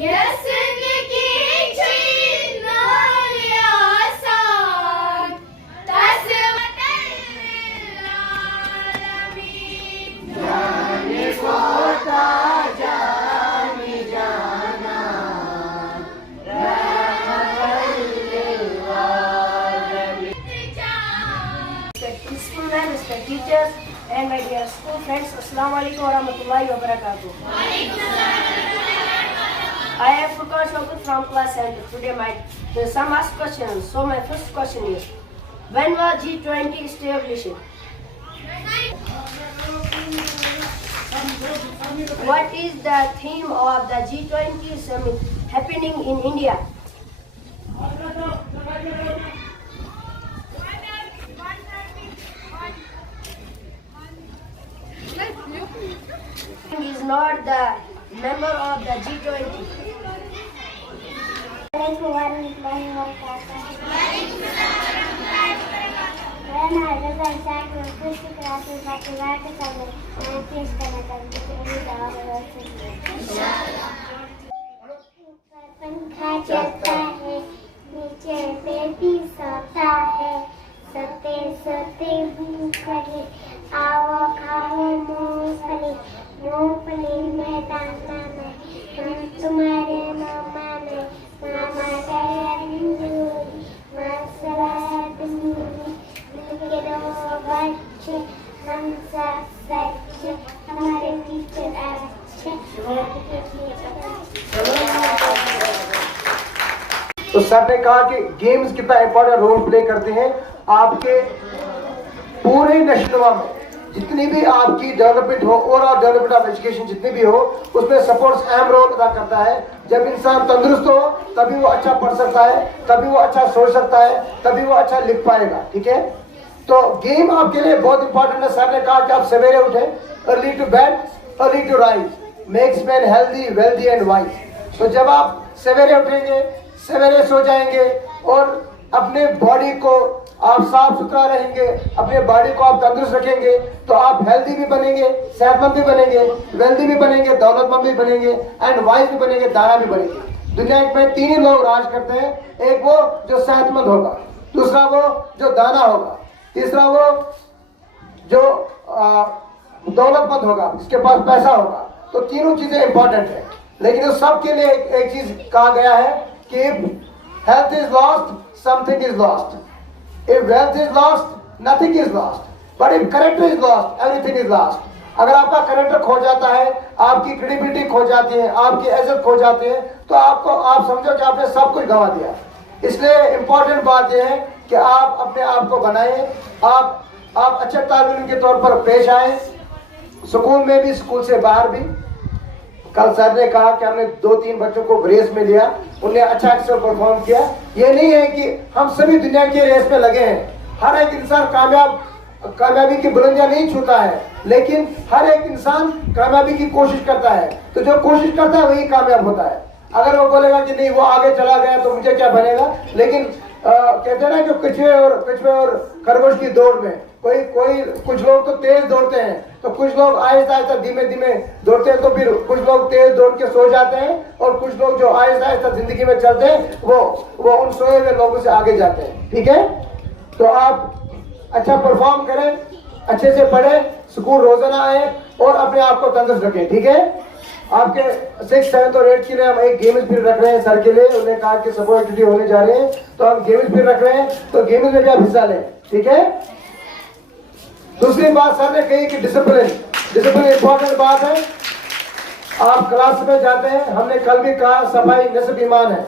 Respected teachers and my dear school friends, Assalamu alaikum wa rahmatullahi wa barakatuh. I am Furqan Shaukat from class 7. Today some asked questions. So my first question is, when was G20 established? What is the theme of the G20 summit happening in India? Is not the member of the G20. When I was in fact my first class in mathematics and please connect पंखा चलता है नीचे baby सोता है सोते सोते भूख लगी आओ खाओ मूंगफली मूंगफली में दाना में तुम्हारे मामा में मामा गया तंदूरी मसाला तंदूरी मिलके दो बच्चे हम सब सच्चे हमारे टीचर अच्छे तो सर ने कहा कि गेम्स कितना इंपॉर्टेंट रोल प्ले करते हैं आपके पूरे नेशनल में। जितनी भी आपकी डेवलपमेंट हो ओवरऑल डेवलपमेंट ऑफ एजुकेशन जितनी भी हो उसमें स्पोर्ट्स अहम रोल अदा करता है। जब इंसान तंदुरुस्त हो तभी वो अच्छा पढ़ सकता है, तभी वो अच्छा सोच सकता है, तभी वो अच्छा लिख पाएगा। ठीक है, तो गेम आपके लिए बहुत इंपॉर्टेंट है। सर ने कहा कि आप सवेरे उठे, early to bed early to rise makes man healthy wealthy and wise. तो जब आप सवेरे उठेंगे, सवेरे सो जाएंगे और अपने बॉडी को आप साफ सुथरा रहेंगे, अपने बॉडी को आप तंदुरुस्त रखेंगे तो आप हेल्दी भी बनेंगे, सेहतमंद भी बनेंगे, वेल्दी भी बनेंगे, दौलतमंद भी बनेंगे एंड वाइज भी बनेंगे, दाना भी बनेंगे। दुनिया में तीन ही लोग राज करते हैं, एक वो जो सेहतमंद होगा, दूसरा वो जो दाना होगा, तीसरा वो जो दौलतमंद होगा, जिसके पास पैसा होगा। तो तीनों चीजें इंपॉर्टेंट है, लेकिन उस सब के लिए एक चीज कहा गया है कि health is lost, something is lost. If wealth is lost, nothing is lost. But if character is lost, everything is lost. अगर आपका करेक्टर खो जाता है, आपकी क्रेडिबिलिटी खो जाती है, आपकी इज्जत खो जाती है, तो आप समझो कि आपने सब कुछ गंवा दिया। इसलिए इम्पोर्टेंट बात यह है कि आप अपने आप को बनाएं, आप अच्छे तालिब के तौर पर पेश आए, स्कूल में भी, स्कूल से बाहर भी। कल सर ने कहा कि हमने 2-3 बच्चों को रेस में लिया, उन्हें अच्छा परफॉर्म किया। ये नहीं है कि हम सभी दुनिया की रेस में लगे हैं। हर एक इंसान कामयाबी की बुलंदियां नहीं छूता है, लेकिन हर एक इंसान कामयाबी की कोशिश करता है। तो जो कोशिश करता है वही कामयाब होता है। अगर वो बोलेगा कि नहीं वो आगे चला गया तो मुझे क्या बनेगा, लेकिन कहते हैं ना कि कछुए और खरगोश की दौड़ में कुछ लोग तो तेज दौड़ते हैं, तो कुछ लोग आहिस्ता आहिस्ता धीमे धीमे दौड़ते हैं, तो फिर कुछ लोग तेज दौड़ के सो जाते हैं और कुछ लोग जो आहिस्ता आहिस्ता जिंदगी में चलते हैं वो उन सोए हुए लोगों से आगे जाते हैं। ठीक है, तो आप अच्छा परफॉर्म करें, अच्छे से पढ़े, स्कूल रोजाना आए और अपने आप को तंदुरुस्त रखें। ठीक है, आपके 6th, 7th और 8th के लिए हम एक गेम्स पीरियड रख रहे हैं सर के लिए। उन्होंने कहा कि सपोर्ट एक्टिविटी होने जा रहे हैं, तो हम गेम्स पीरियड रख रहे हैं, तो गेम्स में भी आप हिस्सा लें। ठीक है, दूसरी बात सर ने कही कि डिसिप्लिन इंपॉर्टेंट बात है। आप क्लास में जाते हैं, हमने कल भी कहा सफाई निस्फ ईमान है।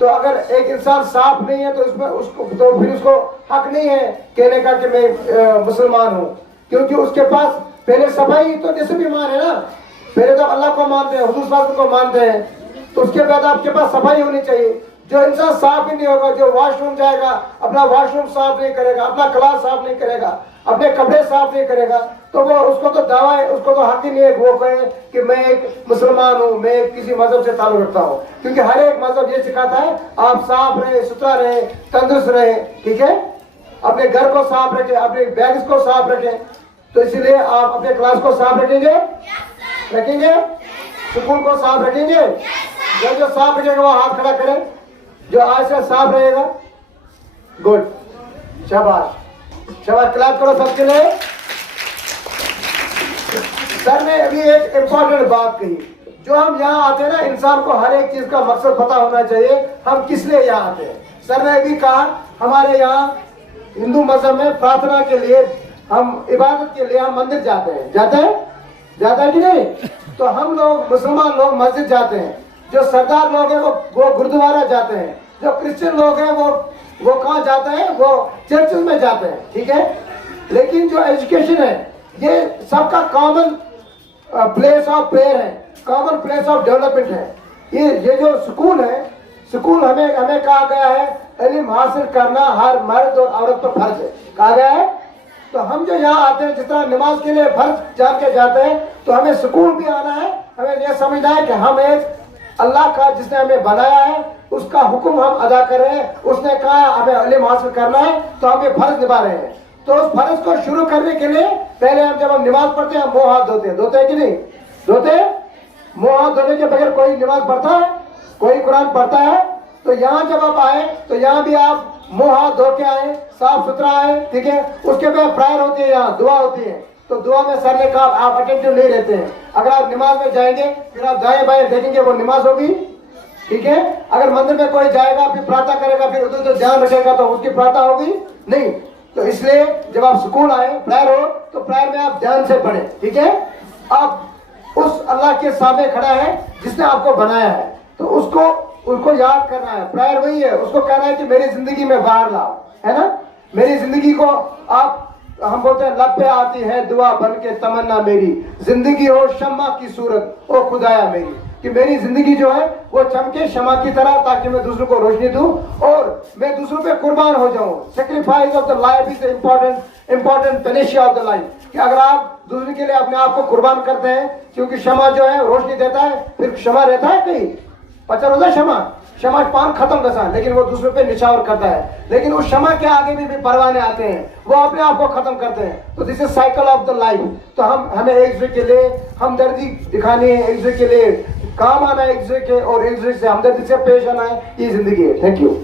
तो अगर एक इंसान साफ नहीं है तो फिर उसको हक नहीं है कहने का कि मैं मुसलमान हूँ, क्योंकि उसके पास पहले सफाई तो निस्फ ईमान है ना। पहले तो अल्लाह को मानते हैं, हुजूर सल्लल्लाहु अलैहि वसल्लम को मानते हैं, तो उसके बाद आपके पास सफाई होनी चाहिए। जो इंसान साफ ही नहीं होगा, जो वॉशरूम जाएगा अपना वॉशरूम साफ नहीं करेगा, अपना क्लास साफ नहीं करेगा, अपने कपड़े साफ नहीं करेगा, तो वो उसको तो दावा है, उसको तो हक ही नहीं है वो कहे कि मैं एक मुसलमान हूँ, मैं किसी मजहब से ताल्लुक रखता हूँ। क्योंकि हर एक मजहब ये सिखाता है आप साफ रहे, सुथरा रहे, तंदुरुस्त रहे। ठीक है, अपने घर को साफ रखें, अपने बैग्स को साफ रखें। तो इसलिए आप अपने क्लास को साफ रखेंगे, स्कूल को साफ रखेंगे, जो साफ रखेगा वो हाथ खड़ा करे, जो आज से साफ रहेगा। गुड, शाबाश शाबाश, क्लैप करो सबके लिए। सर ने अभी एक इंपॉर्टेंट बात कही, जो हम यहाँ आते हैं ना, इंसान को हर एक चीज का मकसद पता होना चाहिए, हम किस लिए यहाँ आते हैं। सर ने अभी कहा हमारे यहाँ हिंदू मजहब में प्रार्थना के लिए, हम इबादत के लिए हम मंदिर जाते हैं, जाता है कि नहीं? तो हम लोग मुसलमान लोग मस्जिद जाते हैं, जो सरदार लोग हैं वो गुरुद्वारा जाते हैं, जो क्रिश्चियन लोग हैं वो कहाँ जाते हैं? वो चर्चेस में जाते हैं, ठीक है। लेकिन जो एजुकेशन है ये सबका कॉमन प्लेस ऑफ प्रेयर है, कॉमन प्लेस ऑफ डेवलपमेंट है। ये जो स्कूल है, स्कूल हमें कहा गया है इल्म हासिल करना हर मर्द और औरत पर फर्ज है, कहा गया है। तो हम जो यहाँ आते हैं, जिस तरह नमाज के लिए फर्ज जान के जाते हैं, तो हमें स्कूल भी आना है। हमें यह समझना है कि हम एक अल्लाह का, जिसने हमें बनाया है, उसका हुक्म हम अदा कर रहे हैं। उसने कहा हमें इल्म हासिल करना है, तो हम ये फर्ज निभा रहे हैं। तो उस फर्ज को शुरू करने के लिए पहले हम जब हम नमाज पढ़ते हैं, हम मुंह हाथ धोते हैं कि नहीं धोते? मुंह हाथ धोने के बगैर कोई नमाज पढ़ता है? कोई कुरान पढ़ता है? तो यहाँ जब आप आए तो यहाँ भी आप मुंह हाथ धो के आए, साफ सुथरा आए, ठीक है। उसके बाद प्रायर होती है, यहाँ दुआ होती है। तो दुआ में सर ने कहा आप अटेंटिव नहीं रहते हैं। अगर आप नमाज में जाएंगे फिर आप दाएं बाएं देखेंगे, वो नमाज होगी, ठीक है। अगर मंदिर में कोई जाएगा फिर प्रार्थना करेगा, फिर उधर उधर ध्यान रखेगा, तो उसकी प्रार्थना होगी नहीं। तो इसलिए जब आप स्कूल आए, प्रायर हो, तो प्रायर में आप ध्यान से पढ़े, ठीक है। आप उस अल्लाह के सामने खड़ा है जिसने आपको बनाया है, तो उसको याद करना है। प्रायर वही है, उसको कहना है कि मेरी जिंदगी में बाहर लाओ, है ना। मेरी जिंदगी को हम बोलते हैं लब पे आती है दुआ बन के तमन्ना मेरी, जिंदगी हो शम्मा की सूरत ओ खुदाया मेरी, कि मेरी जिंदगी जो है वो चमके शमा की तरह, ताकि मैं दूसरों को रोशनी दूं और मैं दूसरों पे कुर्बान हो जाऊं। Sacrifice of the life is important Phoenicia of the life, कि अगर आप दूसरे के लिए अपने आप को कुर्बान करते हैं, क्योंकि क्षमा जो है रोशनी देता है, फिर क्षमा रहता है कहीं पचर होता है क्षमा पान खत्म करता है, लेकिन वो दूसरों पे निछावर करता है। लेकिन उस क्षमा के आगे भी परवाने आते हैं, वो अपने आप को खत्म करते हैं। तो this is cycle of the life. तो हमें एक दूसरे के लिए हमदर्दी दिखानी है, एक दूसरे के लिए काम आना है, एक दूसरे के और एक दूसरे से हमदर्दी से पेश आना है, ये जिंदगी है। Thank you.